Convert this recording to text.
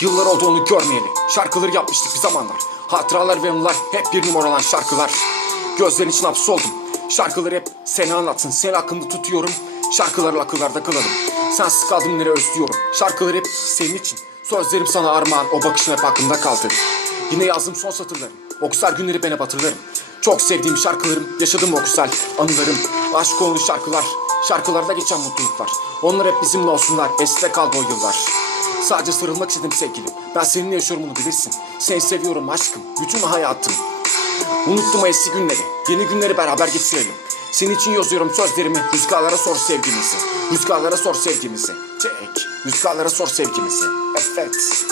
Yıllar oldu onu görmeyeli. Şarkıları yapmıştık bir zamanlar. Hatıralar ve anılar hep bir numaralan şarkılar. Gözlerin için hapsoldum. Şarkıları hep seni anlatsın. Seni hakkında tutuyorum. Şarkılarla akıllarda kalalım. Sensiz kaldım nereye özlüyorum. Şarkıları hep senin için. Sözlerim sana armağan. O bakışın hep aklımda kaldı. Yine yazdım son satırlarım. O güzel günleri ben hep hatırlarım. Çok sevdiğim şarkılarım, yaşadığım o güzel anılarım. Aşk olmuş şarkılar, şarkılarda geçen mutluluklar. Onlar hep bizimle olsunlar, eskide kaldı o yıllar. Sadece sarılmak istedim sevgilim. Ben seninle yaşıyorum bunu bilirsin. Seni seviyorum aşkım, bütün hayatım. Unuttum o eski günleri, yeni günleri beraber geçirelim. Senin için yazıyorum sözlerimi, rüzgarlara sor sevgimizi. Rüzgarlara sor sevgimizi. Çek, rüzgarlara sor sevgimizi. Evet.